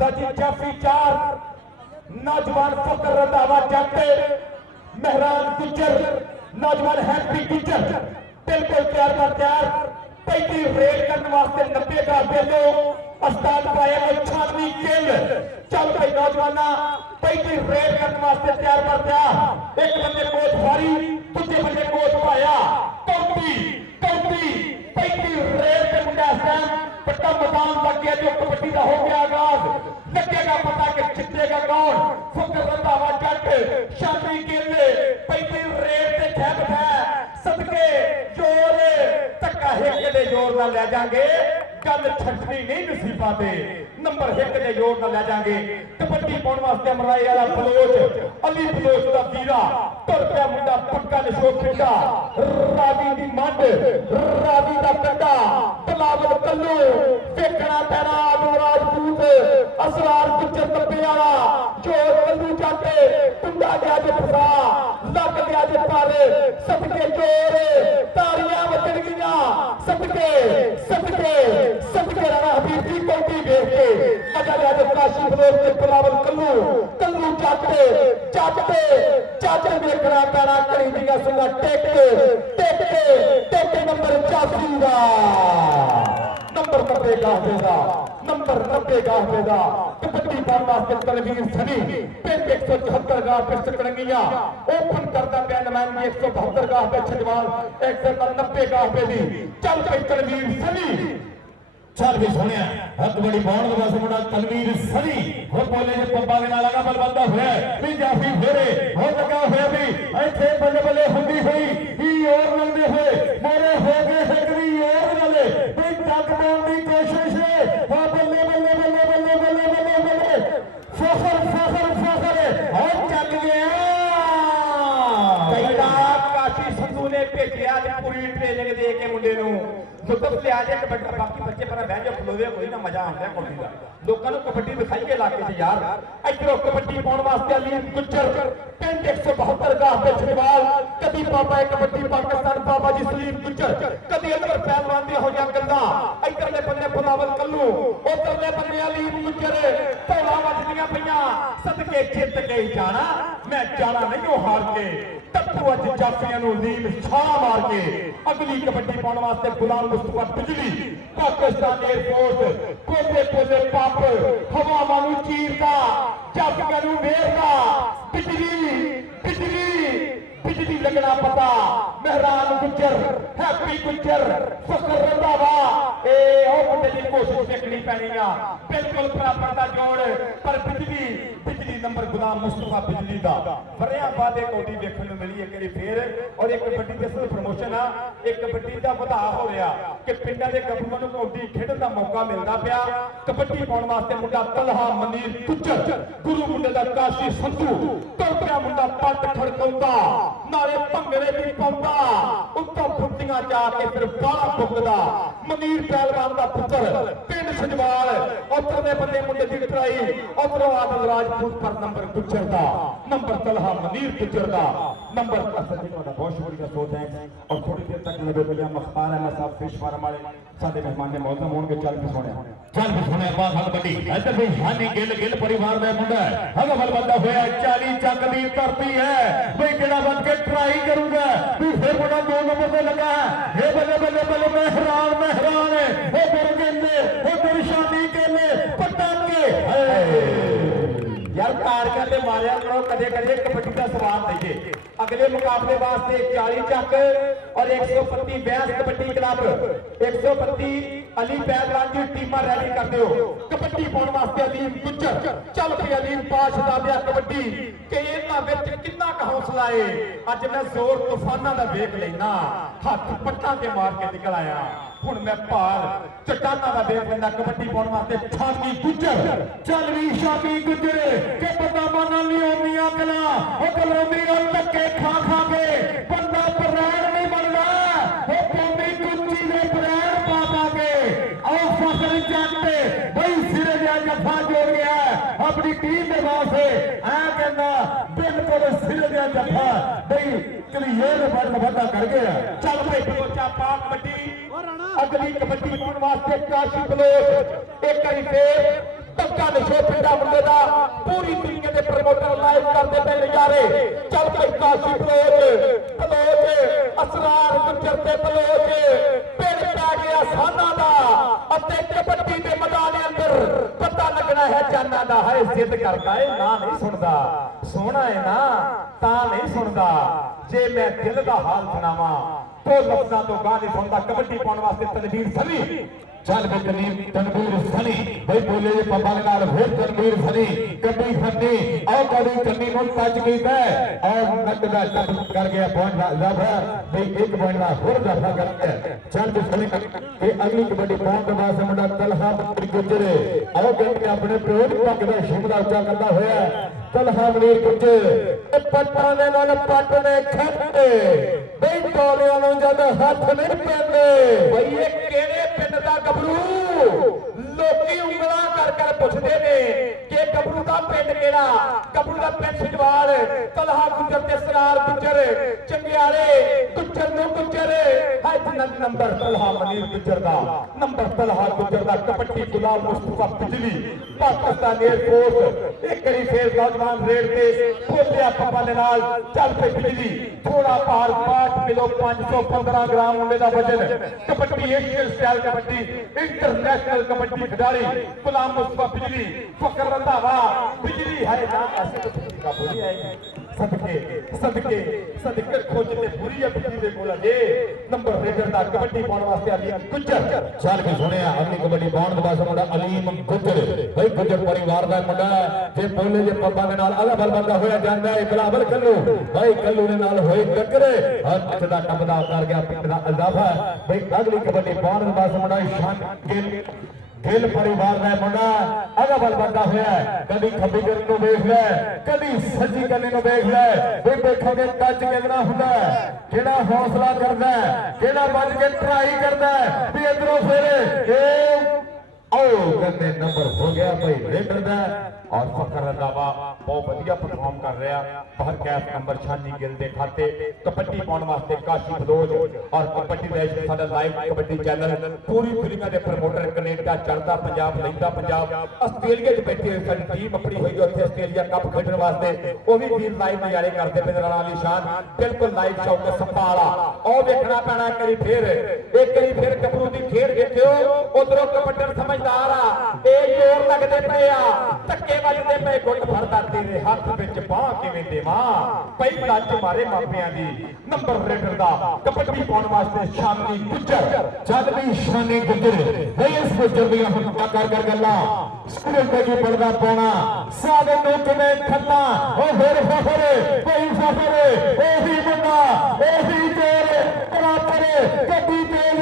राजी जाफी 4 नौजवान फकर रंधावा जट मेहरान गुजर नौजवान हैप्पी गुजर बिल्कुल तैयार पर तैयार 35 रेड करने वास्ते 90 का बेलो उस्ताद पाए छानी गिल चल भाई नौजवाना 35 रेड करने वास्ते तैयार पर तैयार एक बंदे कोच भारी दूसरे बंदे कोच पाया 35 रेड के मुंडा पट्टा मैदान लग गया जो कबड्डी का हो गया आगाज लगेगा पता कि जीतेगा कौन फकर रंधावा जट शामी गिल 35 रेड से खेप है सदके जोर धक्का हिक दे जोर नाल ले जाएंगे गल छटनी नहीं नसीबा दे नंबर 1 दे जोर नाल ले जाएंगे कबड्डी पाउण वास्ते मराई वाला बलोच अली बलोच दा वीरा तुर पिया मुंडा पक्का नशो खिंडा रावी दी मंड रावी दा कंडा बलावल कल्लू वेखना पैना आदो राजपूत असरार गुजर तब्बे वाला जोर कल्लू जाते कुंडा गया जे फसा लग गया जे पारे सदके जोर तारियां बजन गईयां सदके सदके सदके राणा हबीब दी कौटी देख के मजा लिया जे काशी बलोच ते बलावल कल्लू जाते चाचे देखना पैना कड़ी दिया सुना टेक नंबर 84 का नंबर 90 गाहबेदा नंबर 90 गाहबेदा कबड्डी पाउण वास्ते तलवीर सनी पिंड 174 गाह पे सकड़ंगियां ओपन करदा पिया नमायंदगी 172 गाह पे छजवाल 190 गाह पे दी चल पे तलवीर सनी चल भी सुनिया हक बड़ी पाउण दा बस मुंडा तलवीर सनी हो बोले जे पंबा दे नाल लगा बलबंदा होया भी जाफी फेरे हो लगा होया भी इथे बल्ले बल्ले हुंदी होई ई और लंदे होए मोरे हो गए सकदी और गले भी तक देण दी कोशिश है हो बल्ले बल्ले बल्ले बल्ले बल्ले बल्ले बल्ले फखर हो चल गया कईदा काशी संधू ने भेजिया पूरी ट्रेनिंग दे के मुंडे नूं मुद्दत लिया जाए कबड्डी बाकी बच्चे पर बह जाओ खलोवे कोई ना मजा आता है कबड्डी का लोगों को कबड्डी दिखाइए इलाके से यार इधरों कबड्डी पाउण वास्ते अली गुजर पिंड 172 गाह पे छजवाल कदी बाबा कबड्डी पाकिस्तान बाबा जी सलीम गुजर कदी अंदर पहलवान दी हो जा गल्ला इधरले बन्ने बलावल कल्लू उधरले बन्ने अली गुजर धौला वजदियां पईयां सदके जित के ही जाना मैं जाना नहीं हो हार के टप्पू अज जाफियां नूं लीम छा मार के अगली कबड्डी पाउण वास्ते गुलाम मुस्तफा बिजली पाकिस्तान एयरफोर्स कोले कोले पप हवा मानू चीरदा जाफियां नूं वेरदा बिजली लगना पता मेहरान गुजर हैप्पी गुजर फकर रंधावा ए ओ मुंडे दी कोशिश देखनी पैनी आ बिल्कुल बराबर दा जोड़ पर बिजली नंबर गुलाम मुस्तफा बिजली दा वरियां बाद कौडी देखण नूं मिली एक फेर और एक कबड्डी दे असल प्रमोशन आ एक कबड्डी दा वधा हो रहा कि पिंडां दे गब्बरूआं नूं कौडी खेडण दा मौका मिलदा पिया कबड्डी पाउण वास्ते मुंडा तलहा मनीर गुजर गुरु मुंडे दा काशी संधू तुर पिया मुंडा पट खड़काउंदा नाले भंगड़े भी पाउंदा उत्तों फुट्टियां चा के फिर बाला फुकदा मनीर पहलवान दा पुत्र पिंड छजवाल उधरले बंदे मुंडे दी ट्राई उधरों आदल राजपूत पर नंबर गुजर दा नंबर तलहा मनीर गुजर दा नंबर असल जी तुहाडा बहुत शुक्रिया सो थैंक्स और थोड़ी देर तक नबे बलिया मुख्तार अहमद साहब फिश फार्म वाले साडे मेहमान ने मौजूद होणगे चल भी सुने बात हल बड़ी इधर भी हानी गिल परिवार दा मुंडा है हल बंदा होया 40 चक दी धरती है भाई जेड़ा बन के ट्राई करूंगा भी फिर मुंडा 2 नंबर पे लगा हे बल्ले बल्ले बल्ले मेहरान हो गुरगिंदे हो दर्शानी केले पटाके यार कारगर दे मारिया करो कदे कबड्डी का सवाल दईए अगले मुकाबले वास्ते 40 चक और 125 बैस कबड्डी क्लब 125 अली पहलवान की टीम रेडी कर दो कबड्डी पाउण वास्ते अलीम गुजर चल पई अलीम पास दादिया कबड्डी कि इन्हां विच कितना क हौसला है अज मैं जोर तूफाना दा वेख लेना हाथ पट्टां ते मार के निकल आया हुण मैं भार चट्टाना दा वेख लेना कबड्डी पाउण वास्ते छानी गुजर चल वी शामी गुजर के बंदा मानल नहीं होंदियां कला ओ कलोंदी नाल धक्के खा के बंदा बरैन नहीं बनदा ओ पौंदी कुंची दे बरैन पा के आओ फखर जट भाई सिरे दा जफा जोड़ गया अपनी टीम दे वास्ते आ कहंदा बिल्कुल सिरे दा जफा भाई क्लियर वादा कर गया चल भाई बलोचा पाक कबड्डी अगली कबड्डी पाउण वास्ते काशी बलोच एक बारी फिर ਪੱਕਾ ਨਸ਼ੇ ਪਿੰਡਾ ਮੁੰਡੇ ਦਾ ਪੂਰੀ ਦੁਨੀਆ ਦੇ ਪ੍ਰਮੋਟਰ ਲਾਈਵ ਕਰਦੇ ਪਏ ਨਜ਼ਾਰੇ। ਚੱਲ ਪਈ ਕਾਸ਼ੀ ਬਲੋਚ ਅਸਰਾਰ ਗੁੱਜਰ ਤੇ ਬਲੋਚ ਪਿੰਡ ਪੈ ਗਿਆ ਸਾਨਾ ਦਾ ਅਤੇ ਕਬੱਡੀ ਦੇ ਮੈਦਾਨ ਅੰਦਰ ਪਤਾ ਲੱਗਣਾ ਹੈ ਜਾਨਾਂ ਦਾ। ਹੈ ਜ਼ਿੱਦ ਕਰਦਾ ਏ ਨਾ ਨਹੀਂ ਸੁਣਦਾ, ਸੋਹਣਾ ਹੈ ਨਾ ਤਾਂ ਨਹੀਂ ਸੁਣਦਾ। ਜੇ ਮੈਂ ਦਿਲ ਦਾ ਹਾਲ ਸੁਣਾਵਾਂ तो लफ्ज़ां तो गा नहीं सुनता। कबड्डी पाने वास्ते तनवीर सनी चल बे तनवीर सनी भाई बोले जे पब्बा दे नाल फिर तनवीर सनी कबड्डी फन्नी और कभी कन्नी नु टच कीता और नक दा टच कर गया पॉइंट जाफा भाई एक पॉइंट दा होर जाफा कर गया। चल बे सनी ये अगली कबड्डी पाने के बाद मुंडा तलहा गुजरे और कहते अपने प्योर पग दा शुभ दा उच्चा करदा होया तलहा मनीर गुजरे पट्टा दे नाल पट ने खट्टे भाई टोलियां नु जद हाथ नहीं पैंदे भाई ये किहड़े पिंड दा गबरू लोकी उंगलां कर पुछदे ने कि गबरू दा पिंड किहड़ा। गबरू दा पिंड सजवाल तलहा गुजर ते सरार गुजर चंगियाले गुजर नु गुजर है नंबर तलहा मनीर गुजर दा नंबर तलहा गुजर दा कबड्डी गुलाम मुस्तफा बिजली पाकिस्तान एयरफोर्स एक करी फेर नौजवान रेड ते बोलिया पप्पा दे नाल चल पे बिजली थोड़ा पार 5 किलो 515 ग्राम मुंडे दा वजन kabaddi Asian style kabaddi international kabaddi खिलाड़ी गुलाम मुस्तफा बिजली फकर रंधावा बिजली है ना ऐसे तो बिजली का बोली आएगी सदके सदके सदके खोजते पूरी है बिजली दे कोल जे नंबर रेडर दा कबड्डी पाउण वास्ते अलीम गुजर चल के सुनिया अगली कबड्डी पाउण दा बस मुंडा अलीम गुजर भाई गुजर परिवार दा मुंडा जे बोले जे पप्पा दे नाल अला बल बंदा होया जांदा है बिलावल कल्लू भाई कल्लू दे नाल होए टक्कर और पिंड दा टपदा कर गया पिंड दा इजाफा भाई अगली कबड्डी पाउण दा बस मुंडा शान गिल परिवार का मुंडा अगा बल बंदा होया कभी खब्बी गली को देख ले कभी सज्जी गली को देख ले वो देखोगे टच कितना हुंदा केड़ा हौसला करदा केड़ा बच के ट्राई करदा भी इधरों फिर ए आओ गंदे नंबर हो गया भाई रेडर दा और फकर रंधावा बहुत बढ़िया परफॉर्म कर रहा बाहर कैप नंबर 96 गिल दे खाते कबड्डी पाउण वास्ते काशी बलोच और कबड्डी मैच साडा लाइव कबड्डी चैनल पूरी दुनिया के प्रमोटर कनेडा चढ़दा पंजाब लैंदा पंजाब आस्ट्रेलिया च बैठी हुई साडी टीम अपनी हुई उत्थे आस्ट्रेलिया कप खेडण वास्ते वो भी वीर लाइव नज़ारे करते पे राणा निशान बिल्कुल लाइव शौक सप्पा वाला और देखना पैना करी फिर गबरू दी खेड देखियो उधरों कबड्डर समझदार आ ए जोर लगदे पे आ धक्के वजदे पे गुट फड़दा तेरे हाथ विच बाह किवें देवां पई लज मारे मापियां दी नंबर रेडर दा कबड्डी पाउण वास्ते शानी गुजर जद भी शानी गुजर नहीं इस गुजर दी हुण कर गल्लां स्कूल ते की पड़दा पाउणा साडे नु किवें खल्ला ओ फिर फखर कोई फखर ओही मुंडा ओही जोर बराबर कबड्डी तेज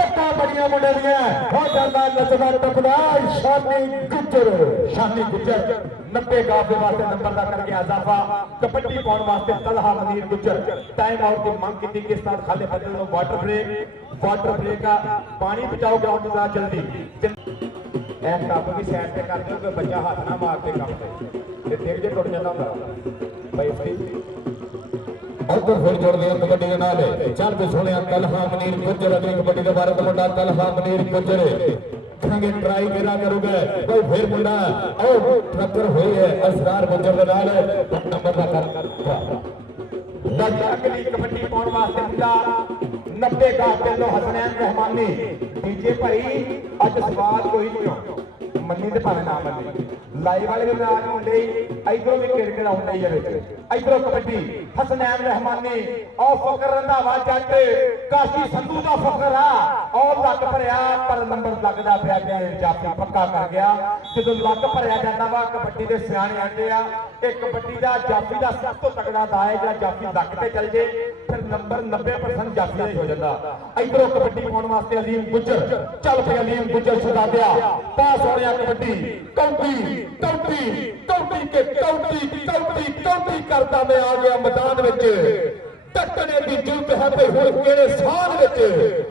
कट्टा बड़ियां मुंडे दियां हो जांदा नचदा टपदा शानी गुजर 90 गाफ के वास्ते नंबर का कर गया इजाफा कबड्डी पाउण वास्ते तलहा मनीर गुजर टाइम आउट की मांग की के साथ खाले बदल लो वाटर ब्रेक का पानी बचाओ ग्राउंड में जल्दी एक कप भी साइड पे कर दो बच्चा हाथ ना मार के कप ते देख जे टुट जांदा हुंदा भाई उधर फिर जुड़ गया कबड्डी के नाल चल के सुने तलहा मनीर गुजर अगली कबड्डी के बारे मुंडा तलहा मनीर गुजर खांगे ट्राई मेरा करोगे कोई फिर मुंडा ओ टक्कर हुई है असरार गुजर के नाल नंबर का कर अगली कबड्डी पाउण वास्ते मुंडा 90 गाफ के लो हसनैन रहमानी डीजे भाई अज सवाल कोई नहीं मन्नी ते भावे ना मन्नी लाइव वाले भी नाल मुंडे इधरों भी किरकिट आउंदा ही है इधरों कबड्डी हसनैन रहमानी और फकर रंधावा जट काशी संधू दा फकर आ और लक भरिया पर नंबर लगदा पिया कि जाफी पक्का कर गया जदों लक भरिया जांदा वा कबड्डी दे सियाणे आंदे आ एक कबड्डी दा जाफी दा सब तो तगड़ा दा है जेड़ा जाफी लक ते चल जे फिर नंबर 90% जाफी दा हो जांदा इधरों कबड्डी पाउण वास्ते अलीम गुजर चल पे अलीम गुजर सदा दिया पास हो गया कबड्डी कौटी के कौटी करता मैं आ गया मैदान विच ਟੱਕਣੇ ਦੀ ਜੁਲਤ ਹੈ ਤੇ ਹੁਣ ਕਿਹੜੇ ਸਾਲ ਵਿੱਚ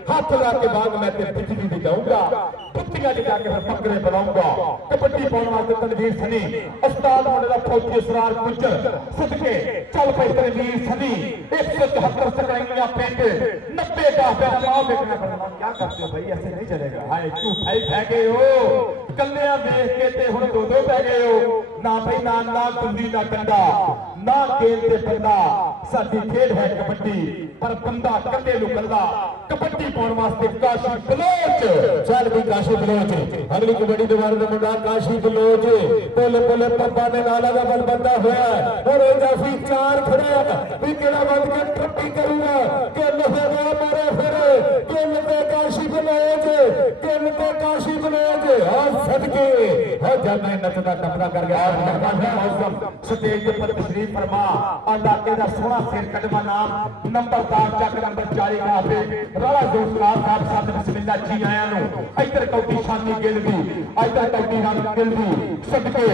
ਹੱਥ ਲਾ ਕੇ ਬਾਗ ਮੈਂ ਤੇ ਬਿਜਲੀ ਦੀ ਜਾਊਂਗਾ ਬੁੱਤੀਆਂ ਚ ਜਾ ਕੇ ਫਿਰ ਪੱਕਰੇ ਬਣਾਉਂਗਾ ਕਬੱਡੀ ਪਾਉਣ ਵਾਸਤੇ ਤਨਵੀਰ ਸਨੀ ਉਸਤਾਦ ਮੁੰਡੇ ਦਾ ਫੌਜੀ ਅਸਰਾਰ ਗੁੱਜਰ ਸਦਕੇ ਚੱਲ ਪਈ ਤਨਵੀਰ ਸਨੀ 174 ਸਕੜੀਆਂ ਪਿੰਡ 90 ਦਾ ਮਾਂ ਦੇਖਣਾ ਪੜਨਾ ਕੀ ਕਰਦੇ ਹੋ ਭਾਈ ਐਸੇ ਨਹੀਂ ਚਲੇਗਾ ਹਾਏ ਝੂਠਾ ਹੀ ਬਹਿ ਗਏ ਹੋ ਕੱਲਿਆਂ ਵੇਖ ਕੇ ਤੇ ਹੁਣ ਦੋ ਦੋ ਪੈ ਗਏ ਹੋ ਨਾ ਭਾਈ ਨਾ ਗੁੱਲੀ ਨਾ ਡੰਡਾ ਨਾ ਗੇਂਦ ਤੇ ਬੰਦਾ ਸਾਡੀ ਖੇਡ ਹੈ ਕਬੱਡੀ ਪਰ ਬੰਦਾ ਕੱਲੇ ਨੂੰ ਕੱਲਾ ਕਬੱਡੀ ਪਾਉਣ ਵਾਸਤੇ ਕਾਸ਼ੀ ਬਲੋਚ ਚੱਲ ਵੀ ਕਾਸ਼ੀ ਬਲੋਚ ਅਗਲੀ ਕਬੱਡੀ ਦੇ ਬਾਰੇ ਦਾ ਮੁੰਡਾ ਕਾਸ਼ੀ ਬਲੋਚ ਬੋਲੇ ਪੱਪਾ ਦੇ ਨਾਲਾ ਦਾ ਬਲ ਬੰਦਾ ਹੋਇਆ ਔਰ ਇਹ ਜਾਫੀ ਚਾਰ ਖੜਿਆ ਵੀ ਕਿਹੜਾ ਵੱਧ ਕੇ ਟੱਪੀ ਕਰੂਗਾ ਕਿ ਲਹੇਗਾ ਮਾਰੇ ਫਿਰ ਕਿਲ ਤੇ ਕਾਸ਼ੀ ਬਲੋਚ ਕਿਲ ਤੇ ਕਾਸ਼ੀ ਬਲੋਚ ਆ ਸਦਕੇ ਹੋ ਜਾਂਦਾ ਨੱਚਦਾ ਟੱਪਦਾ ਕਰ ਗਿਆ ਮੌਸਮ ਸਟੇਜ ਦੇ ਉੱਪਰ ਤਸ਼ਰੀਫ ਫਰਮਾ ਇਲਾਕੇ ਦਾ ਸੋਹਣਾ ਸਿਰ ਕੱਢਵਾ ਨਾਮ ਨੰਬਰਦਾਰ ਚੱਕ ਨੰਬਰ 40 ਕਾਫੇ ਰਾਲਾ ਦੋਸਤਾਰ ਸਾਹਿਬ ਬਿਸਮਿਲ੍ਲਾ ਜੀ ਆਇਆਂ ਨੂੰ ਇੱਧਰ ਕੌਡੀ ਸ਼ਾਨੀ ਗਿੱਲ ਦੀ ਇੱਧਰ ਕੌਡੀ ਰਾਮ ਗਿੱਲ ਦੀ ਸਦਕੇ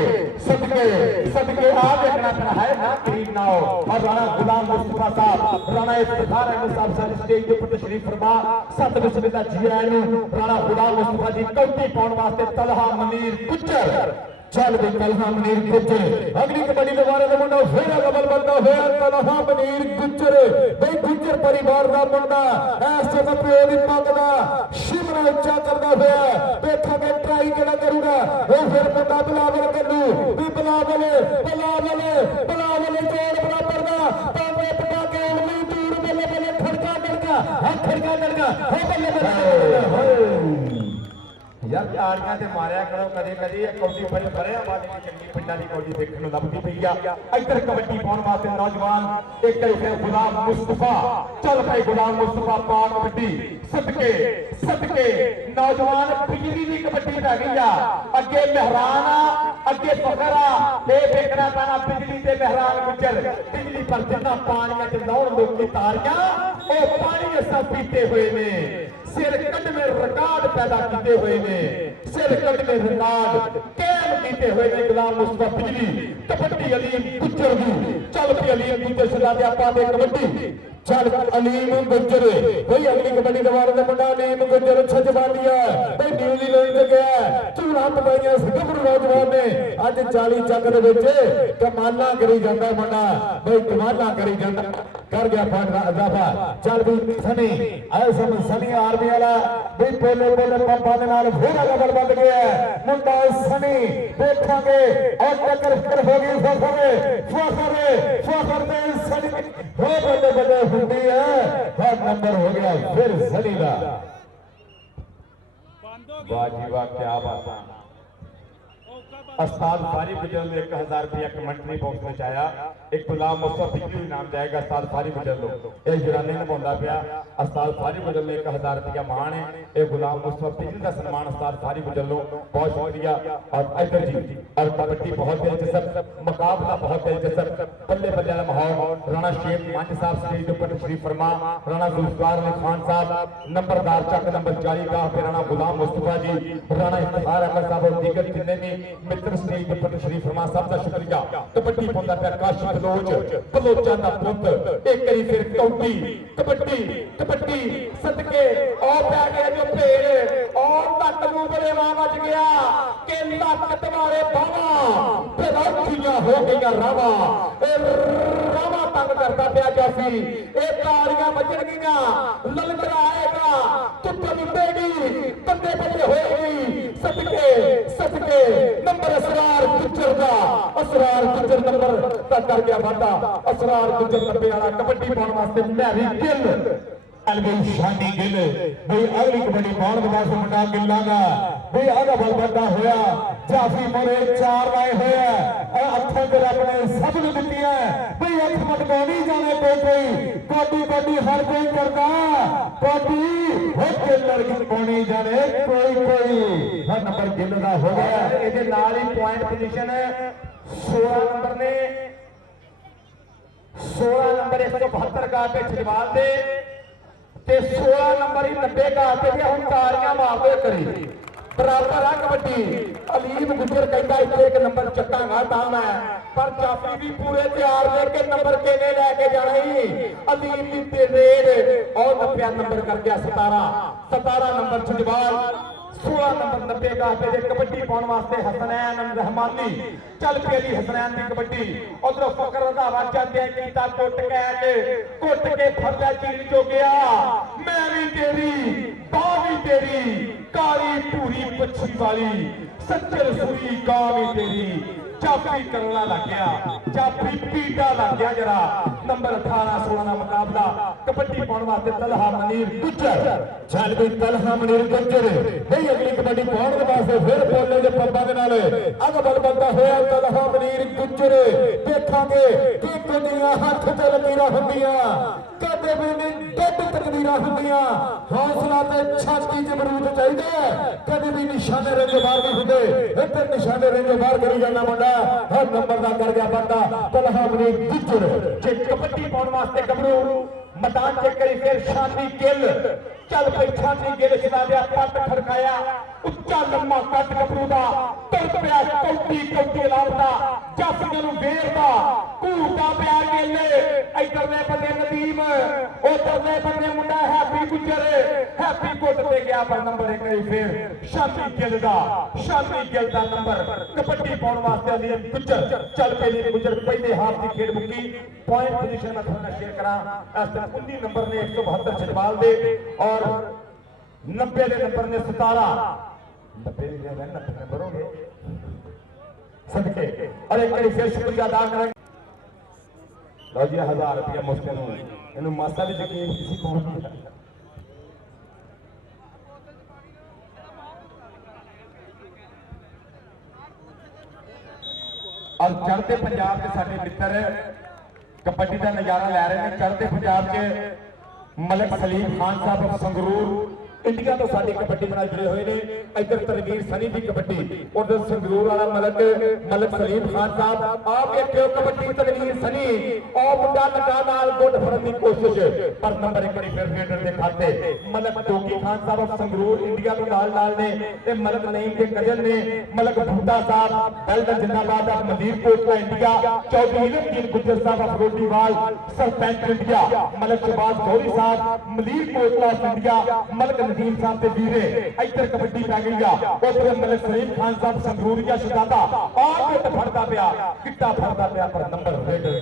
ਆ ਦੇਖਣਾ ਪੈਣਾ ਹੈ ਨਾ ਕਰੀਬ ਨਾ ਹੋ ਔਰ ਰਾਣਾ ਗੁਲਾਮ ਮੁਸਤਫਾ ਸਾਹਿਬ ਰਾਣਾ ਇਫਤਖਾਰ ਅਹਿਮਦ ਸਾਹਿਬ ਸਾਡੇ ਸਟੇਜ ਦੇ ਉੱਪਰ ਤਸ਼ਰੀਫ ਫਰਮਾ ਸਤ ਬਿਸਮਿਲ੍ਲਾ ਜੀ ਆਇਆਂ ਨੂੰ ਰਾਣਾ ਗੁਲਾਮ ਮੁਸਤਫਾ ਜੀ ਕੌਡੀ ਪਾਉਣ ਵਾਸਤੇ ਤਲਹਾ ਮਨੀਰ ਗੁੱਜਰ ਚੱਲ ਵੀ ਤਲਹਾ ਮਨੀਰ ਗੁੱਜਰ ਅਗਲੀ ਕਬੱਡੀ ਦੇ ਬਾਰੇ ਦਾ ਮੁੰਡਾ ਫੇਰ ਗਬਲ ਬੰਦਾ ਹੋਇਆ ਤਲਹਾ ਮਨੀਰ ਗੁੱਜਰ ਬਈ ਗੁੱਜਰ ਪਰਿਵਾਰ ਦਾ ਮੁੰਡਾ ਐਸ ਜਗ੍ਹਾ ਪਿਓ ਦੀ ਪੱਗ ਦਾ ਸ਼ਿਮਰਾ ਉੱਚਾ ਕਰਦਾ ਹੋਇਆ ਦੇਖਾਂਗੇ ਟਰਾਈ ਕਿਹੜਾ ਕਰੂਗਾ ਉਹ ਫਿਰ ਮੁੰਡਾ ਬਲਾਵਲ ਕੰਨੂ ਵੀ ਬਲਾਵਲ ਜੋੜ ਬਰਾਬਰ ਦਾ ਤਾਂਗੇ ਪਟਾ ਕੇ ਉਮੀ ਦੂਰ ਬੱਲੇ ਖੜਕਾ ਹੋ ਬੱਲੇ ਯਾਰ ਤਾੜੀਆਂ ਤੇ ਮਾਰਿਆ ਕਰੋ ਕਦੇ ਇਹ ਕੌਡੀ ਬੜੀ ਭਰਿਆ ਬਾਦੀ ਦੀ ਚੰਗੀ ਪਿੰਡਾਂ ਦੀ ਕੌਡੀ ਦੇਖਣ ਨੂੰ ਲੱਭਦੀ ਪਈ ਆ ਇੱਧਰ ਕਬੱਡੀ ਪਾਉਣ ਵਾਸਤੇ ਨੌਜਵਾਨ ਇੱਕ ਫਿਰ ਗੁਲਾਮ ਮੁਸਤਫਾ ਚੱਲ ਪਏ ਗੁਲਾਮ ਮੁਸਤਫਾ ਪਾ ਕਬੱਡੀ ਸਦਕੇ ਨੌਜਵਾਨ ਬਿਜਲੀ ਦੀ ਕਬੱਡੀ ਪੈ ਗਈ ਆ ਅੱਗੇ ਮਹਿਰਾਨ ਆ ਅੱਗੇ ਫਖਰ ਆ ਇਹ ਵੇਖਣਾ ਪੈਣਾ ਬਿਜਲੀ ਤੇ ਮਹਿਰਾਨ ਗੁੱਜਰ ਬਿਜਲੀ ਪਰ ਜਿੰਨਾ ਪਾਣੀਆਂ ਚ ਲਾਉਣ ਲੋਕੀ ਤਾਰੀਆਂ ਉਹ ਪਾਣੀ ਅਸਾਂ ਪੀਤੇ ਹੋਏ ਨੇ ਸਿਰ ਕੱਢਵੇਂ ਰਿਕਾਰਡ ਪੈਦਾ ਕੀਤੇ ਹੋਏ ਨੇ ਸਿਰ ਕੱਢਵੇਂ ਰਿਕਾਰਡ ਕਾਇਮ ਕੀਤੇ ਹੋਏ ਨੇ ਗੁਲਾਮ ਮੁਸਤਫਾ ਬਿਜਲੀ ਕਬੱਡੀ ਅਲੀਮ ਗੁੱਜਰ ਦੀ ਚੱਲ ਪਈ ਅਲੀਮ ਗੁੱਜਰ ਸਦਾ ਦੇ ਆਪਾਂ ਦੇ ਕਬੱਡੀ ਚੱਲ ਅਲੀਮ ਗੁੱਜਰ ਬਈ ਅਗਲੀ ਕਬੱਡੀ ਦੇ ਬਾਰੇ ਦਾ ਮੁੰਡਾ ਅਲੀਮ ਗੁੱਜਰ ਛਜਵਾਲੀਆ ਬਈ ਨਿਊਜ਼ੀਲੈਂਡ ਤੇ ਗਿਆ ਝੂੜਾ ਪਵਾਈਆਂ ਸਿੱਧਪੁਰ ਨੌਜਵਾਨ ਨੇ ਅੱਜ 40 ਚੱਕ ਦੇ ਵਿੱਚ ਕਮਾਲਾਂ ਕਰੀ ਜਾਂਦਾ ਮੁੰਡਾ ਬਈ ਕਮਾਲਾਂ ਕਰੀ ਜਾਂਦਾ ਕਰ ਗਿਆ ਫਾਟ ਅਜ਼ਾਫਾ ਚੱਲ ਵੀ ਸਨੀ ਐਸਮ ਸਨੀ ਆਰਮੀ ਵਾਲਾ ਵੀ ਬੋਲੇ ਪੰਪਾਂ ਦੇ ਨਾਲ ਫੇਰ ਅਗਲ ਵੱਧ ਗਿਆ ਮੁੰਡਾ ਸਨੀ ਦੇਖਾਂਗੇ ਔਰ ਟੱਕਰ ਹੋ ਗਈ ਫਖਰ ਦੇ ਸਨੀ ਹੋ ਬੱਲੇ ਹੁੰਦੀ ਹੈ ਹਰ ਨੰਬਰ ਹੋ ਗਿਆ ਫਿਰ ਸਨੀ ਦਾ ਵਾਹ ਜੀ ਵਾਹ ਕੀ ਬਾਤਾਂ उस्ताद फारिग गुजर ने 1000 रुपया कमेंट्री बॉक्स में आया एक गुलाम मुस्तफा बिजली इनाम जाएगा उस्ताद फारिग गुजर लो ये जुरानी ने बोंदा पिया उस्ताद फारिग गुजर ने 1000 रुपया मान है ये गुलाम मुस्तफा बिजली का सम्मान उस्ताद फारिग गुजर लो बहुत शुक्रिया और इधर जी और कबड्डी बहुत दिलचस्प मुकाबला बहुत दिलचस्प बल्ले बल्ले वाला माहौल राणा शेख मंच साहब स्टेज के ऊपर तशरीफ फरमा राणा जुल्फकार अली खान साहब नंबरदार चक नंबर 40 का राणा गुलाम मुस्तफा जी राणा इफ्तिखार अहमद साहब और दीगर जितने भी स्टेज के ऊपर तशरीफ फरमा सब का शुक्रिया कबड्डी पाउंदा पिया काशी बलोचां दा पुੱਤ एक करी फिर कबड्डी सदके और पै गया जो भेड़ और तक नूं बलेवा बच गया कि ताकत वाले बावा फिर औखियां हो गईयां रावा तंग करता पिया जाफी ये तालियां बजणगीਆਂ ललकर आएगा तुत्त मुंडेगी बंदे बल्ले होएगी सदके नंबर असरार गुजर नंबर तक कर गया वादा असरार गुजर 90 वाला कबड्डी पाउण वास्ते मैरी गिल अलबई शानी गिल बई अगली कबड्डी पाउण दे वास्ते मुंडा गिल्लां दा बई आगा बल बंदा होया जाफी मोरे 4 लाए होया अखां ते रब ने सब नु दित्तियां बई अख मटकानी जाने कोई हर कोई करदा कोडी हो के लड़की पानी जाने कोई हर नंबर गिल दा हो गया ਇਹਦੇ ਨਾਲ ਹੀ ਪੁਆਇੰਟ ਪੋਜੀਸ਼ਨ 16 नंबर ने 16 नंबर 172 का पे छजवाल दे ते 16 नंबर ही 90 का पे हुण तारियां मारदे करी बराबर आ कबड्डी अलीम गुजर कहता इतने एक नंबर चक्कांगा था मैं पर जाफी भी पूरे तैयार लेके नंबर केने लेके जाना ही अलीम की रेड और 90 नंबर कर गया 17 नंबर छजवाल 16 नंबर 90 का पे कबड्डी पाने वास्ते हसनैन रहमानी चल पेली हसनैन की कबड्डी उधर फकर रंधावा चाहते कीता कुट के फरला चीर जो गया मैं भी तेरी बाह भी तेरी काली पूरी पच्छी वाली सच्चर सुई गां भी तेरी जाफी करना लग गया जाफी पीटा लग गया जरा नंबर 18-16 का मुकाबला कबड्डी पाने वास्ते तलहा मनीर गुजर चल भी तलहा मनीर गुजर नहीं अगली कबड्डी पाने वास्ते फिर बोलने के पब्बा के नाल अग बल बनता होया तलहा मनीर गुजर देखांगे कि कुड़ियां हाथ ते लकीरां हुंदियां कदे भी नहीं डड तकदीरां हुंदियां हौसला ते छाती च बरूद चाहिए कदे भी निशाने रेंज बाहर नहीं हुंदे इधर निशाने रेंज बाहर करी जाना मुंडा हर नंबर दा कर गया बंदा तलहा मनीर गुजर जे कबड्डी पाने वास्ते गबरू मैदान चेक करी फिर शांति गिल चल भाई शांति गिल खिला दिया पट खड़काया उच्चा लम्मा कट गबरू दा तुर पिया कौटी लापदा जाफियां नूं वेरदा घूरदा पिया गेले इधरले बंदे नदीम उधरले बंदे मुंडा हैप्पी गुजर हैप्पी गुट ते गया पर नंबर 1 करी फिर शांति गिल दा नंबर कबड्डी पाने वास्ते अलीम गुजर चल पेली गुजर पहले हाफ की खेड मुक्की पॉइंट पोजीशन में थोड़ा शेयर करा इस 19 नंबर ने 172 छजवाल दे और 90 के नंबर ने 17 90 नंबर हो गए सदके और एक बार फिर शुक्रिया अदा करें लो जी 1000 रुपया मुश्किल इन मासा भी यकीन किसी को और चढ़ते पंजाब के साडे मित्र कबड्डी का नजारा लै रहे हैं चढ़ते पंजाब के मलक सलीम खान साहब संगरूर इंडिया तो साडी कबड्डी नाल जुड़े हुए ने इधर तनवीर सनी की कबड्डी उधर संगरूर वाला मलक सलीम खान साहब आप देखियो कबड्डी तनवीर सनी और मुंडा लगा नाल गुड फड़न की कोशिश पर नंबर 1 फिर रेडर दे खाते मलक जोगी खान साहब संगरूर इंडिया तो नाल ने ते मलक नईम के कजन ने मलक भूटा साहब बेल्ट जिंदाबाद मदीर कोटला इंडिया चौधरी इलमदीन गुजर साहब अफरोडीवाल सरपंच इंडिया मलक शहबाज गौरी साहब मदीर कोटला इंडिया मलक नदीम साहब के वीरे इधर कबड्डी पै गई उधर मलक सलीम खान साहब संगरूरिया शहजादा आगे फड़ता पिया किट्टा फड़ता पिया पर नंबर रेडर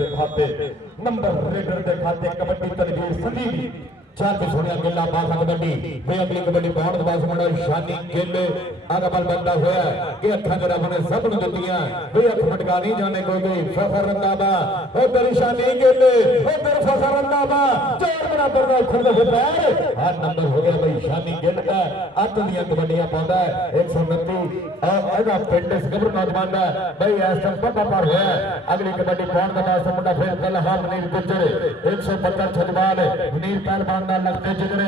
दे खाते कबड्डी तनवीर सनी चार के सोनिया गिल्ला बासा कबड्डी वे अगली कबड्डी बहुत दबास मुंडा शानी गिल आगा बल बनता होया कि अखा जरा बने सब नु दित्तियां वे अख फटका नहीं जाने कोई फखर रंगाबा ओ तेरी शानी गिल ओ तेरे फखर रंगाबा चार बराबर दा खुले हो पैर हर नंबर हो गया भाई शानी गिल का अत दियां कबड्डियां पाਉਂਦਾ है 129 और एदा फिटनेस गबर नौजवान दा भाई इस टाइम पक्का पर होया अगली कबड्डी पाਉਣ ਦਾ ਬਾਸ ਮੁੰਡਾ ਫਿਰ ਤਲਹਾ ਮਨੀਰ ਗੁਜਰ 172 छजवाल मनीर पहलवान लगते जिगरे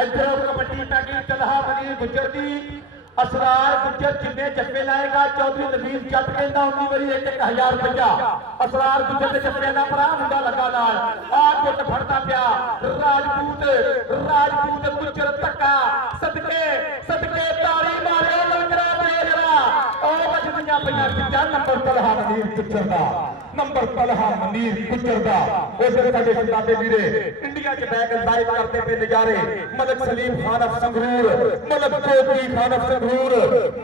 इधर कबड्डी पैकी तलहा मनीर गुजर की असरार गुजर जिन्ने जप्पे लाएगा चौधरी नवीन जट कहना 19 वारी 1000 रुपया असरार गुजर के जप्पे ना भरा मुंडा लगा नाल आ गुट फड़दा पिया राजपूत गुजर धक्का सदके ताली मारे लंगरा पे जरा ओ बजदियां पईयां तीजा नंबर तलहा मनीर गुजर दा नंबर तलहा मनीर गुजर दा उधर साडे शहजादे वीरे इंडिया च बैक लाइव करते पे नजारे मलक सलीम खान अफ संगरूर मलक जोगी खान अफ संगरूर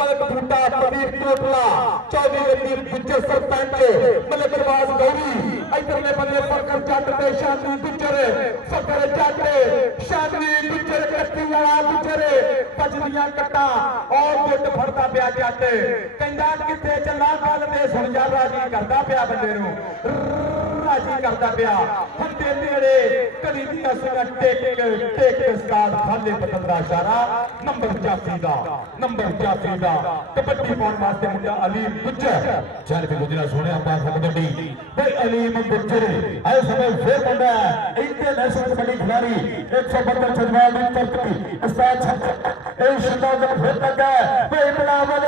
मलक भूटा प्रदीप कोटला चौधरी रंजीत गुजर सरपंच मलक नवाज गौरी इधर ने बंदे फकर जट ते शानी गुजर फकर जट शानी गुजर कट्टी वाला गुजर पजदियां कट्टा और गुट फड़दा पिया जट कहंदा किथे चला गल ते सुन जा राजी करदा पिया बंदे राजी करता पिया हंदे नेड़े कदी दिया सिगा टेक स्टार खाले बदल दा इशारा नंबर जाफी दा कबड्डी पाउण वास्ते मुंडा अलीम गुजर चल के गुजरा सोने पास कबड्डी भाई अलीम गुजर आए समय फिर मुंडा इंटरनेशनल कबड्डी खिलाड़ी 172 छजवाल दी तरक्की उस्ताद ए शिंदा फिर लगा भाई बिलावल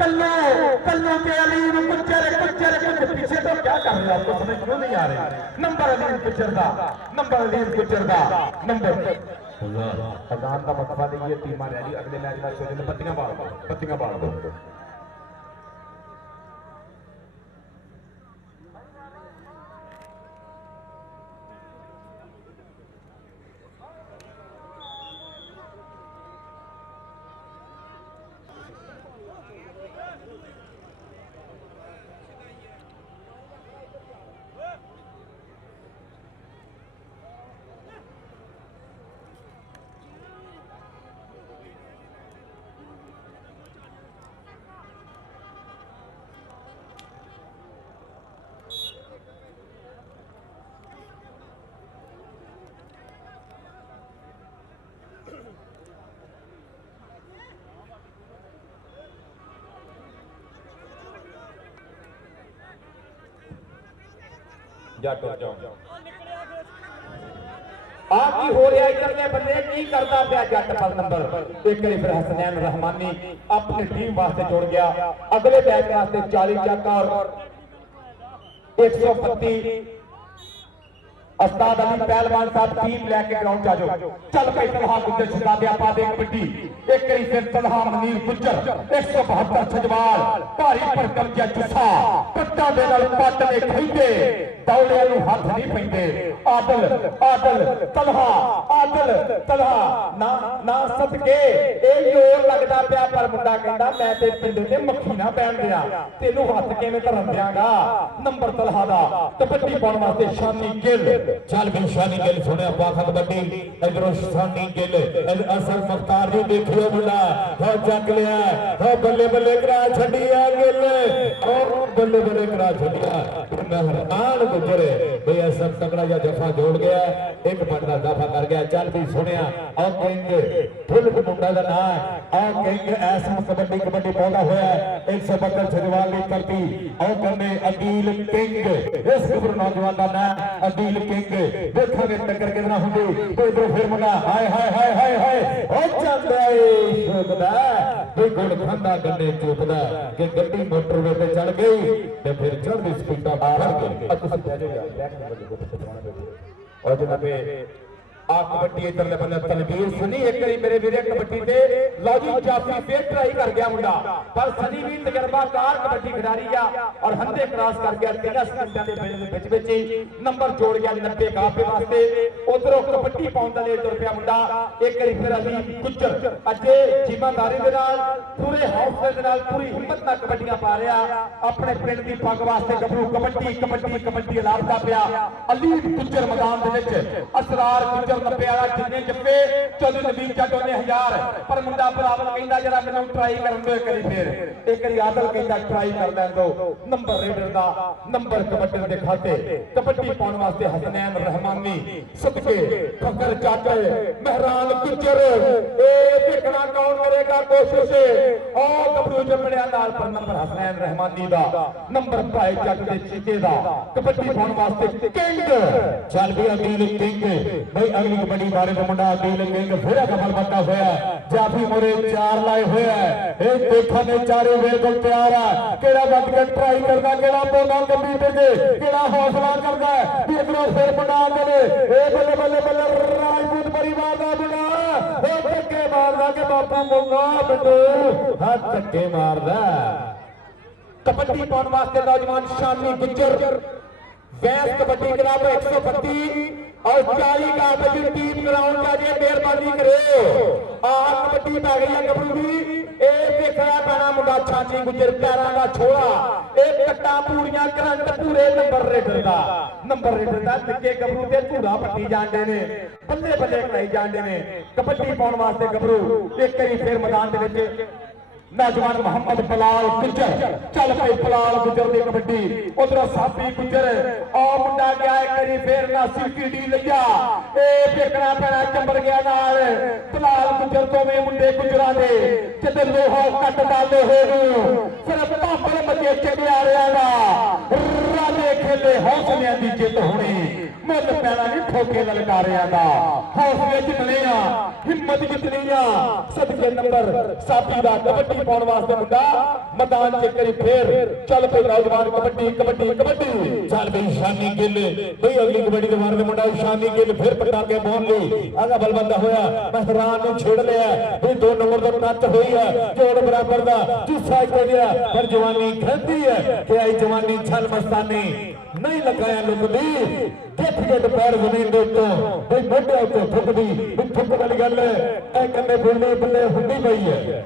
बल्ले कल्लू के अलीम गुजर पीछे तो क्या कर रहे हो, आपको समझ क्यों नहीं आ रही। नंबर अलीम गुज्जर का, नंबर अलीम गुज्जर का नंबर अजान का मसला नहीं, ये टीम रैली अगले मैच में सोचे पत्तियां बाल दो, पत्तियां बाल दो। जा टुर जाओ आप की हो रहा इधरले बंदे की करता पाया जट पर नंबर एक बार फिर हसनैन रहमानी अपनी टीम वास्ते जोड़ गया अगले मैच वास्ते 40 चक्का और 132 उस्ताद अली पहलवान साहब टीम लेके ग्राउंड जा जाओ। चल भाई तलहा गुज्जर शहजादे पा दे कबड्डी एक करी फिर तलहा मनीर गुज्जर 172 छजवाल भारी भरकम जा जुस्सा पट्टा दे नाल पट्ट ने खैंदे दौड़िया नूं हथ नहीं पैंदे आदल आदल तलहा ना ना सदके ए जोर लगदा पिया पर मुंडा कहंदा मैं ते पिंड ते मक्खी ना पैण दिया तेनू हथ किवें धरम दियांगा। नंबर तलहा दा कबड्डी पाउण वास्ते शानी गिल चल भी शानी गिल सुने पाखा कबड्डी इधरों शानी गिल असल मुख्तार जी देखियो मुंडा हो जग लिया हो बल्ले बल्ले करा छड़िया गिल और बल्ले बल्ले करा छड़िया मेहरबान गुजरे भैया सब तगड़ा जा दफा जोड़ गया एक बंदा दफा कर गया। चल भी सुनिया और कहेंगे फुल मुंडा का नाम है और कहेंगे ऐसा कबड्डी कबड्डी पौधा हुआ है 172 छजवाल की करती और करने अदील किंग इस गुरु नौजवान का नाम अदील किंग देखा टक्कर कितना होंगी तो इधर फिर मुंडा हाय हाय हाय हाय हाय हो चलदा ए शोकदा ते गुड़ खंदा गन्ने चुपदा कि गड्डी मोटरवे पे चढ़ गई ते फिर चढ़ स्पीडा बढ़ गई। अब तुम बह जाओ यार और जनाब आ कबड्डी इधरले बल्ले तनवीर सनी एक बारी मेरे वीरे कबड्डी ते लो जी जाफी फिर ट्राई कर गया मुंडा पर सनी भी तजर्बाकार कबड्डी खिडारी आ और हंधे क्रॉस कर गया 13 सेकंड के विच ही नंबर जोड़ गया 90 काफे वास्ते उधरों कबड्डी पाउण दा ले तुर पिया मुंडा एक बारी फिर अली गुज्जर अजे जिम्मेदारी दे नाल पूरे हौसले दे नाल पूरी हिम्मत नाल कबड्डियां पा रहा अपने पिंड दी पग वास्ते गबरू कबड्डी कबड्डी कबड्डी लाभदा पिया अली गुज्जर मैदान दे विच असरार गुज्जर नब्बे वाला जिन्ने जप्पे चौधरी नबीन जट ने 1000 पर मुंडा बराबर कहंदा जरा मैनूं ट्राई करन दो करी फिर एक बारी आदल कहंदा ट्राई कर लैन दो। नंबर रेडर दा नंबर कबड्डी दे खाते कबड्डी पाउण वास्ते हसनैन रहमानी सदके फकर जट मेहरान गुज्जर ए देखना कौन करेगा कोशिश और गबरू जमड़िया नाल पर नंबर हसनैन रहमानी दा नंबर भाई जट दे चीते दा कबड्डी पाउण वास्ते किंग चल भी अदील किंग भाई कबड्डी बारे में मुंडा अदील किंग फिर कमल बंदा होया जाफी मोरे 4 लाए होया ए देखा ने चारे बिल्कुल तैयार है केड़ा बच के ट्राई करदा केड़ा बोला गंदी ते केड़ा हौसला करदा दूसरा फिर बना दे ए बल्ले बल्ले बल्ले राजपूत परिवार दा बुला ए धक्के मारदा के बापू मुंगा बिंदू हाथ धक्के मारदा कबड्डी पाउण वास्ते नौजवान शानी गुज्जर गैस कबड्डी क्लब 132 और 40 का बजट टीम ग्राउंड का जे मेहरबानी करे आ कबड्डी पै गई है गबरू दी ए देखया पैना मुंडा छानी गुज्जर पैरां दा छोड़ा ए कट्टा पूरियां करंट पूरे नंबर रेडर दा निक्के गबरू ते धूड़ा पट्टी जांदे ने बल्ले बल्ले कराई जांदे ने कबड्डी पाउण वास्ते गबरू एक करी फिर मैदान दे विच नौजवान मोहम्मद बलाल गुज्जर चल भाई बलाल गुज्जर दी कबड्डी उधर साबी गुज्जर और मुंडा गया एक करी फिर नासिर कीडी लिया ए फेकना पैना चंबर गया नाल बलाल गुज्जर तो में मुंडे गुजरा दे जिते लोहा कट डाले हो सिर्फ पापड़ मजे चढ़िया रहा राजे खेले हौसलियां दी जित होनी मुल पैना नहीं ठोके ललकारिया का हौसले जितने हिम्मत जितनी सदके नंबर साथी का कबड्डी पाने वास्ते मुंडा मैदान च करी फिर चल पे नौजवान कबड्डी कबड्डी कबड्डी चल भाई शानी गिल भाई अगली कबड्डी के मारने मुंडा शानी गिल फिर पटाके बोल ली आगा बलबंदा होया मेहरान ने छेड़ लिया भाई 2 नंबर का टच हुई है जोड़ बराबर का जुस्सा हो गया पर जवानी खेलती है कि आई जवानी छल मस्तानी नहीं लगाया लुकदी गिट गिट पैर जमीन दे उत्तों भाई मोढे उत्ते ठुकदी ठुक वाली गल ऐ कन्ने बोलने बल्ले हुंदी पई है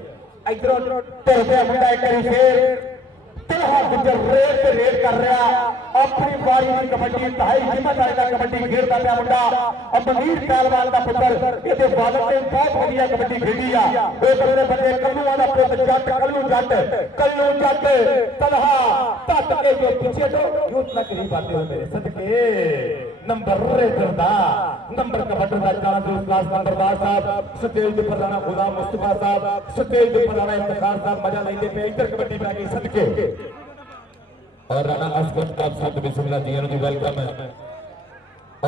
इधरों ढल गया मुंडा एक बारी फिर तलहा गुजर रेड ते रेड कर रहा अपनी बारी की कबड्डी ढाई हिम्मत वाला कबड्डी खेलता पाया मुंडा अमनीर पहलवान का पुत्र ये बालक ने बहुत बढ़िया कबड्डी खेली आ उधर बंदे कल्लू वाला पुत्र जट कल्लू जट तलहा तट के जो पीछे तो यूथ ना करीब आते हो मेरे सदके नंबर रेडर दा नंबर कबड्डी का चांस उस क्लास नंबर 12 साहब स्टेज पर राणा खुदा मुस्तफा साहब स्टेज पर राणा इफ्तिखार साहब मजा लेते पे इधर कबड्डी पे आके सदके और राणा असगत का साथ बिस्मिल्लाह जी ने वेलकम है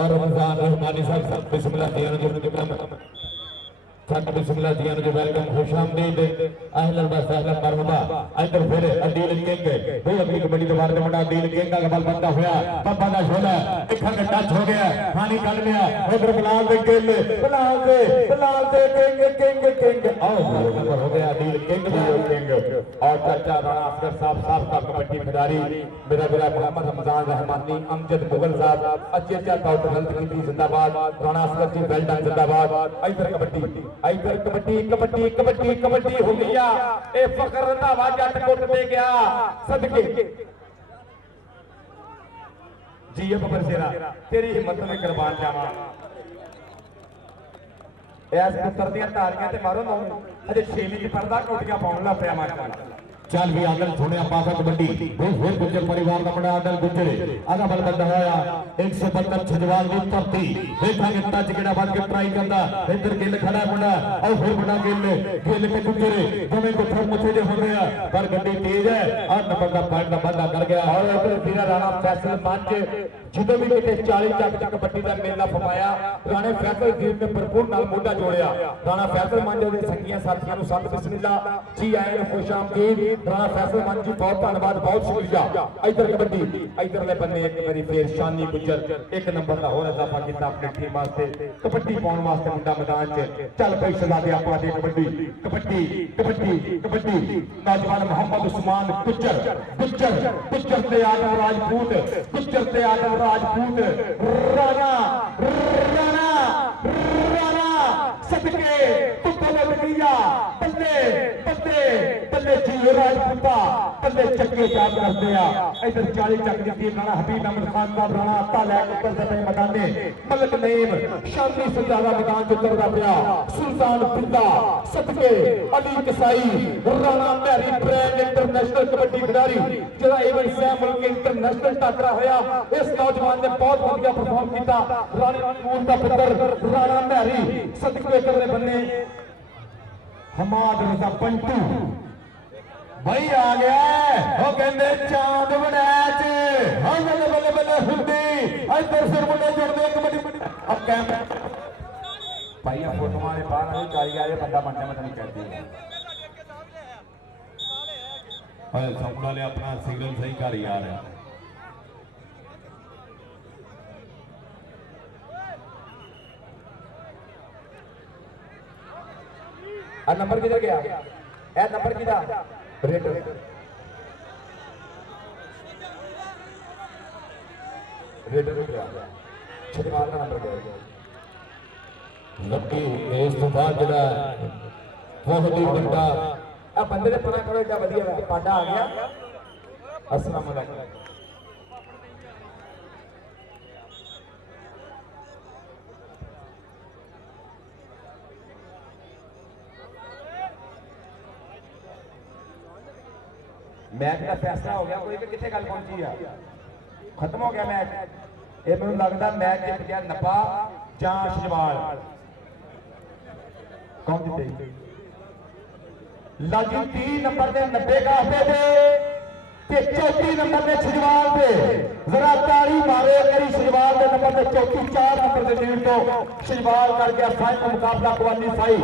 और रमजान रहमानी साहब बिस्मिल्लाह जी ने वेलकम साथ बिस्मिल्लाह जी ने वेलकम खुशामदीद अहलन व सहलन मरहबा इधर फिर अदील किंग भाई अगली कबड्डी के बारे में मुंडा अदील किंग का बल बंदा होया बाबा दा शोला इखा का टच हो गया पानी कल लिया उधर बिलाल दे किंग किंग आओ नंबर हो गया अदील किंग और चाचा राणा असगर साहब का कबड्डी खिलाड़ी मेरा बिला मोहम्मद रमजान रहमानी अमजद मुगल साहब अच्छे काउंटर हेल्थ की जिंदाबाद राणा असगर जी वेल डन जिंदाबाद इधर कबड्डी इधर कबड्डी कबड्डी कबड्डी कबड्डी हो गया ए फकर रंधावा जट कुट दे गया सदके जी ये बबर शेरा तेरी हिम्मत में कुर्बान जावा ऐस पुत्र दी तारियां ते मारो ना अजे 6वीं च पढ़दा कोटियां पाउण लग पिया माशाअल्लाह चल भी आदल सुने पासा कबड्डी फिर गुज्जर परिवार का बड़ा आदल गुज्जरे आगा बल बंदा होया 172 छजवाल की धरती देखा कि टच केड़ा बन के ट्राई करदा इधर गिल खड़ा मुंडा और फिर बड़ा गिल के गुज्जरे दोवें को थर मुथे जे होंदे आ पर गड्डी तेज है और नंबर का पॉइंट का बंदा कर गया और उधर फिर राणा फैसल मंच ਜਦੋਂ ਵੀ ਕਿਤੇ 40 ਚੱਕ ਕਬੱਡੀ ਦਾ ਮੇਲਾ ਫਮਾਇਆ ਰਾਣੇ ਫੈਸਲ ਗੇਮ ਨੇ ਭਰਪੂਰ ਨਾਲ ਮੋਢਾ ਜੋੜਿਆ ਰਾਣਾ ਫੈਸਲ ਮੰਜ ਦੇ ਸੰਗੀਆਂ ਸਾਥੀਆਂ ਨੂੰ ਸਤ ਬਿਸਮਿਲ੍ਲਾ ਜੀ ਆਏ ਖੁਸ਼ ਆਮਦੀਦ ਰਾਣਾ ਫੈਸਲ ਮੰਜ ਜੀ ਬਹੁਤ ਧੰਨਵਾਦ ਬਹੁਤ ਸ਼ੁਕਰੀਆ ਇਧਰ ਕਬੱਡੀ ਇਧਰਲੇ ਬੰਨੇ ਇੱਕ ਵਾਰੀ ਫੇਰ ਸ਼ਾਨੀ ਗੁੱਜਰ ਇੱਕ ਨੰਬਰ ਦਾ ਹੋਰ ਇਜ਼ਾਫਾ ਕੀਤਾ ਆਪਣੀ ਟੀਮ ਵਾਸਤੇ ਕਬੱਡੀ ਪਾਉਣ ਵਾਸਤੇ ਮੁੰਡਾ ਮੈਦਾਨ 'ਚ ਚੱਲ ਪਈ ਸਲਾਦੇ ਆਪਾਂ ਦੇ ਕਬੱਡੀ ਕਬੱਡੀ ਕਬੱਡੀ ਕਬੱਡੀ ਨੌਜਵਾਨ ਮੁਹੰਮਦ ਉਸਮਾਨ ਗੁੱਜਰ ਤੇ ਆਦਮ ਰਾਜਪੂਤ ਗੁੱਜਰ ਤੇ ਆਦਮ राजपूत राणा राणा राणा सदके तुम लगिया बल्ले बल्ले बल्ले जी राजपूता बल्ले चक्के चाप करते हैं इधर 40 चक की टीम राणा हबीब अहमद खान साहब राणा ताला ऊपर से मैदाने मलक नईम शामी सजादा मैदान च उतरदा पिया सुल्तान पिंदा सदके अली कसाई राणा महरी ब्रांड इंटरनेशनल कबड्डी खिडारी जेड़ा इवेंट सैम मुल्क इंटरनेशनल टाकरा होया इस नौजवान ने बहुत बढ़िया परफॉर्म किया राणा नूर का पुत्र राणा महरी सदके करने बन्ने हमाद रजा पंटू भाई आ गया वो कहते चांद बनैच हाँ बल्ले बल्ले बल्ले हुंदी इधर फिर मुंडे जुड़दे कबड्डी अब कैमरा भाई फोटो मारे बाहर नहीं गाड़ी आ बंदा बनने में नहीं कहती है सामने वाले अपना सिग्नल सही कर यार है नंबर किधर गया ए नंबर किधर रेडर रेडर गया छटवाल का नंबर गया लक्की इस तो बाद जड़ा बहुत ही बंदा आ बंदे ने पता करो क्या बढ़िया पाडा आ गया अस्सलाम वालेकुम मैच का फैसला हो गया कोई कितने गल पहुंची है खत्म हो गया मैच ये मैं लगता मैच जित गया नपा जां शजवाल कौन जीते लाजी 30 नंबर के 90 का हफ्ते थे ਤੇ ਚੌਥੀ ਨੰਬਰ ਤੇ ਸ਼ਿਜਵਾਲ ਤੇ ਜ਼ਰਾ ਤਾੜੀ ਮਾਰੇ ਕਰੀ ਸ਼ਿਜਵਾਲ ਦੇ ਨੰਬਰ ਤੇ ਚੌਥੀ 4 ਨੰਬਰ ਦੇ ਟੀਮ ਤੋਂ ਸ਼ਿਜਵਾਲ ਕਰ ਗਿਆ ਫਾਈਨਲ ਮੁਕਾਬਲਾ ਕਵਾਨੀ ਸਾਈ